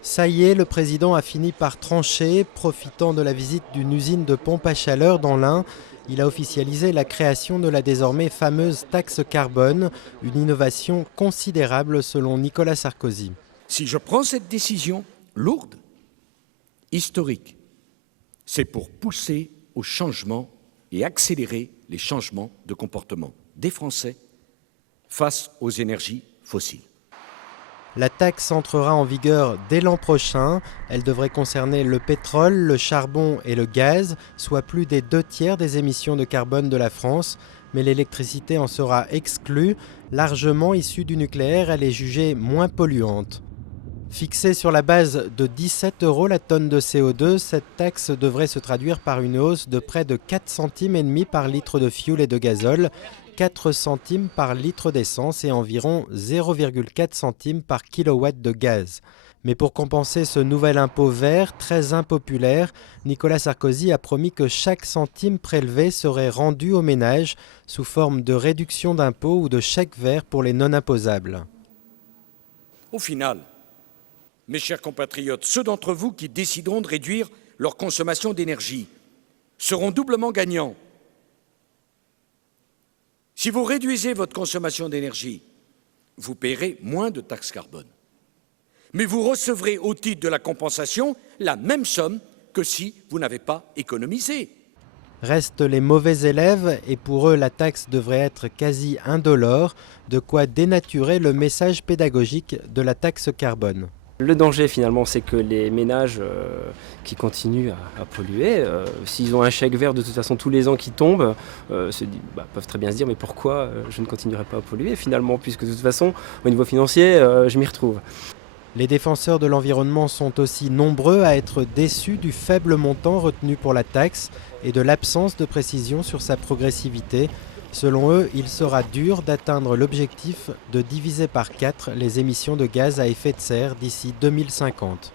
Ça y est, le président a fini par trancher, profitant de la visite d'une usine de pompe à chaleur dans l'Ain. Il a officialisé la création de la désormais fameuse taxe carbone, une innovation considérable selon Nicolas Sarkozy. Si je prends cette décision lourde, historique, c'est pour pousser au changement et accélérer les changements de comportement des Français face aux énergies fossiles. La taxe entrera en vigueur dès l'an prochain. Elle devrait concerner le pétrole, le charbon et le gaz, soit plus des 2/3 des émissions de carbone de la France. Mais l'électricité en sera exclue. Largement issue du nucléaire, elle est jugée moins polluante. Fixée sur la base de 17 € la tonne de CO2, cette taxe devrait se traduire par une hausse de près de 4,5 centimes par litre de fioul et de gazole, 4 centimes par litre d'essence et environ 0,4 centimes par kilowatt de gaz. Mais pour compenser ce nouvel impôt vert, très impopulaire, Nicolas Sarkozy a promis que chaque centime prélevé serait rendu aux ménages sous forme de réduction d'impôt ou de chèque vert pour les non imposables. Au final, mes chers compatriotes, ceux d'entre vous qui décideront de réduire leur consommation d'énergie seront doublement gagnants. Si vous réduisez votre consommation d'énergie, vous paierez moins de taxes carbone. Mais vous recevrez au titre de la compensation la même somme que si vous n'avez pas économisé. Restent les mauvais élèves et pour eux la taxe devrait être quasi indolore, de quoi dénaturer le message pédagogique de la taxe carbone. Le danger finalement, c'est que les ménages qui continuent à polluer, s'ils ont un chèque vert de toute façon tous les ans qui tombe, peuvent très bien se dire mais pourquoi je ne continuerai pas à polluer finalement, puisque de toute façon au niveau financier je m'y retrouve. Les défenseurs de l'environnement sont aussi nombreux à être déçus du faible montant retenu pour la taxe et de l'absence de précision sur sa progressivité. Selon eux, il sera dur d'atteindre l'objectif de diviser par 4 les émissions de gaz à effet de serre d'ici 2050.